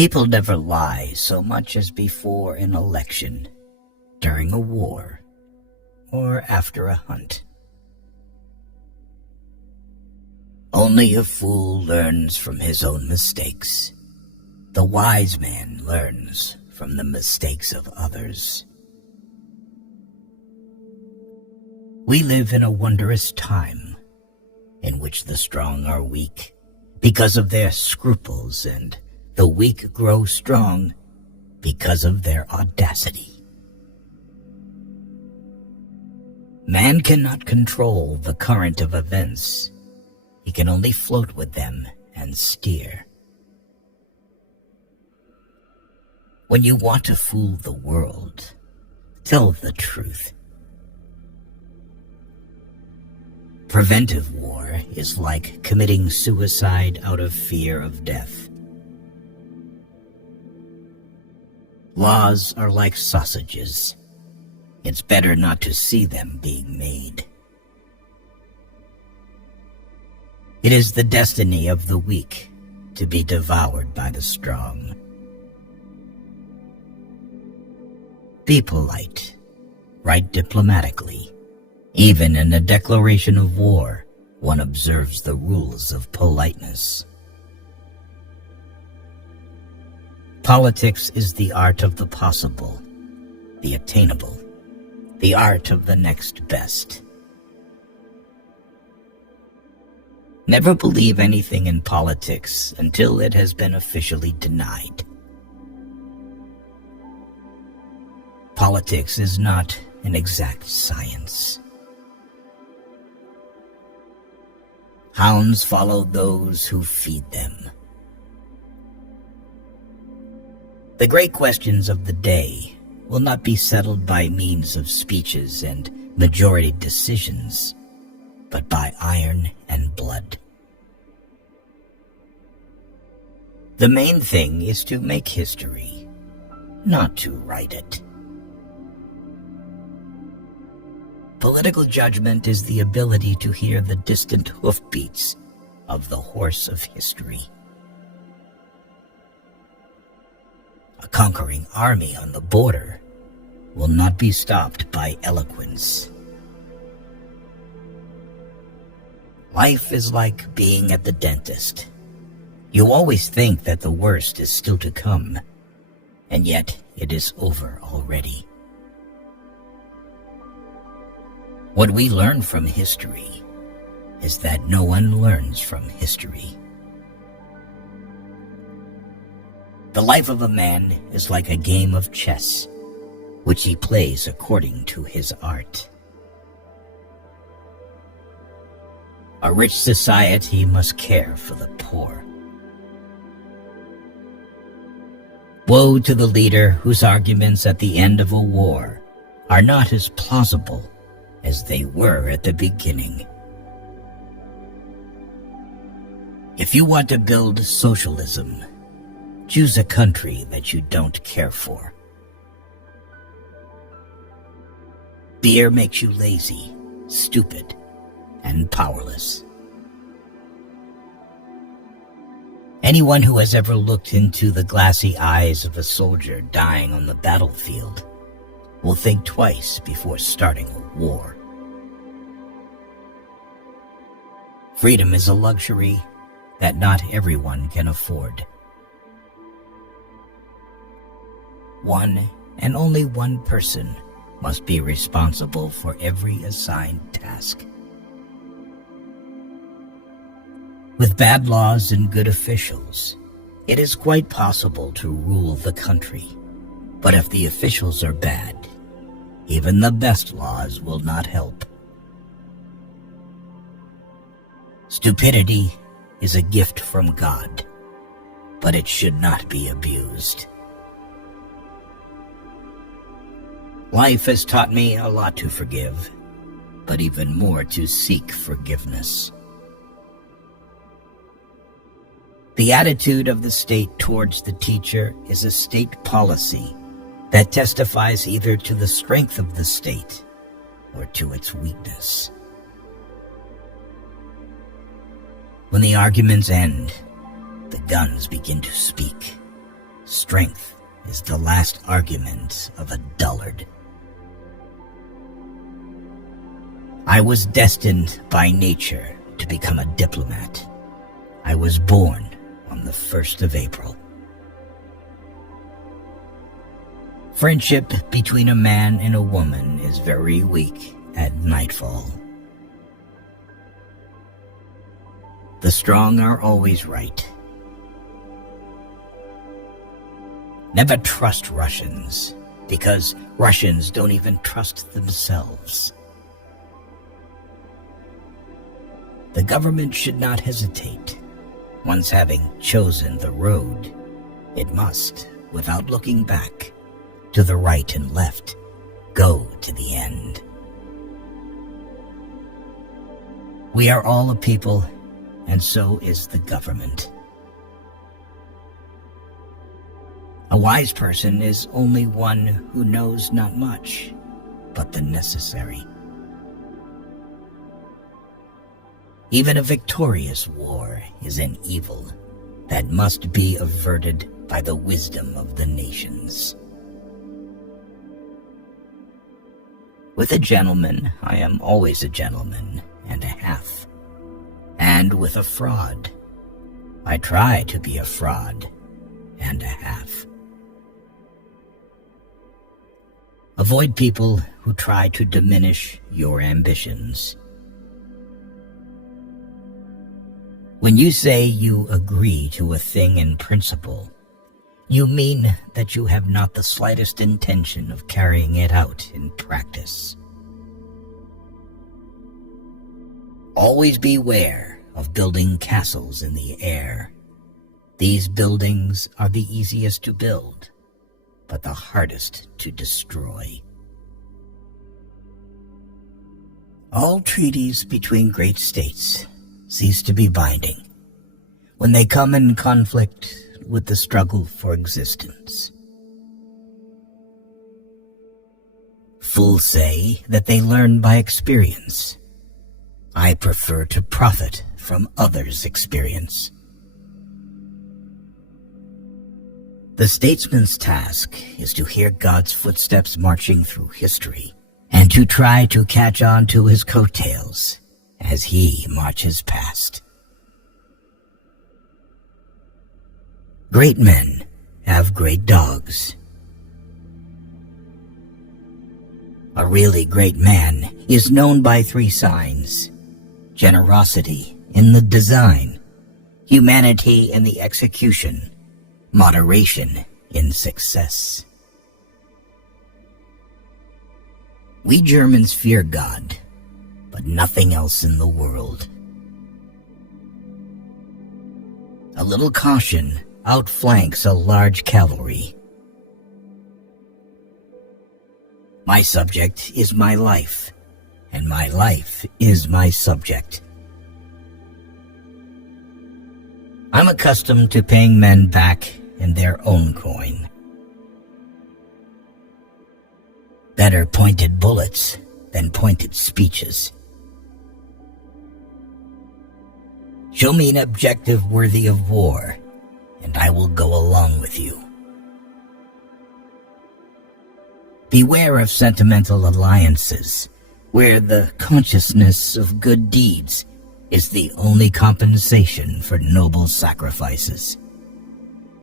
People never lie so much as before an election, during a war, or after a hunt. Only a fool learns from his own mistakes. The wise man learns from the mistakes of others. We live in a wondrous time in which the strong are weak because of their scruples, and the weak grow strong because of their audacity. Man cannot control the current of events. He can only float with them and steer. When you want to fool the world, tell the truth. Preventive war is like committing suicide out of fear of death. Laws are like sausages. It's better not to see them being made. It is the destiny of the weak to be devoured by the strong. Be polite. Write diplomatically. Even in a declaration of war, one observes the rules of politeness. Politics is the art of the possible, the attainable, the art of the next best. Never believe anything in politics until it has been officially denied. Politics is not an exact science. Hounds follow those who feed them. The great questions of the day will not be settled by means of speeches and majority decisions, but by iron and blood. The main thing is to make history, not to write it. Political judgment is the ability to hear the distant hoofbeats of the horse of history. A conquering army on the border will not be stopped by eloquence. Life is like being at the dentist. You always think that the worst is still to come, and yet it is over already. What we learn from history is that no one learns from history. The life of a man is like a game of chess, which he plays according to his art. A rich society must care for the poor. Woe to the leader whose arguments at the end of a war are not as plausible as they were at the beginning. If you want to build socialism, choose a country that you don't care for. Beer makes you lazy, stupid, and powerless. Anyone who has ever looked into the glassy eyes of a soldier dying on the battlefield will think twice before starting a war. Freedom is a luxury that not everyone can afford. One and only one person must be responsible for every assigned task. With bad laws and good officials, it is quite possible to rule the country. But if the officials are bad, even the best laws will not help. Stupidity is a gift from God, but it should not be abused. Life has taught me a lot to forgive, but even more to seek forgiveness. The attitude of the state towards the teacher is a state policy that testifies either to the strength of the state or to its weakness. When the arguments end, the guns begin to speak. strength is the last argument of a dullard. I was destined by nature to become a diplomat. I was born on the 1st of April. Friendship between a man and a woman is very weak at nightfall. The strong are always right. Never trust Russians, because Russians don't even trust themselves. The government should not hesitate. Once having chosen the road, it must, without looking back, to the right and left, go to the end. We are all a people, and so is the government. A wise person is only one who knows not much, but the necessary. Even a victorious war is an evil that must be averted by the wisdom of the nations. With a gentleman, I am always a gentleman and a half. And with a fraud, I try to be a fraud and a half. Avoid people who try to diminish your ambitions. When you say you agree to a thing in principle, you mean that you have not the slightest intention of carrying it out in practice. Always beware of building castles in the air. These buildings are the easiest to build, but the hardest to destroy. All treaties between great states cease to be binding when they come in conflict with the struggle for existence. Fools say that they learn by experience. I prefer to profit from others' experience. The statesman's task is to hear God's footsteps marching through history and to try to catch on to his coattails as he marches past. Great men have great dogs. A really great man is known by 3 signs: generosity in the design, humanity in the execution, moderation in success. We Germans fear God, but nothing else in the world. A little caution outflanks a large cavalry. My subject is my life, and my life is my subject. I'm accustomed to paying men back in their own coin. Better pointed bullets than pointed speeches. Show me an objective worthy of war, and I will go along with you. Beware of sentimental alliances, where the consciousness of good deeds is the only compensation for noble sacrifices.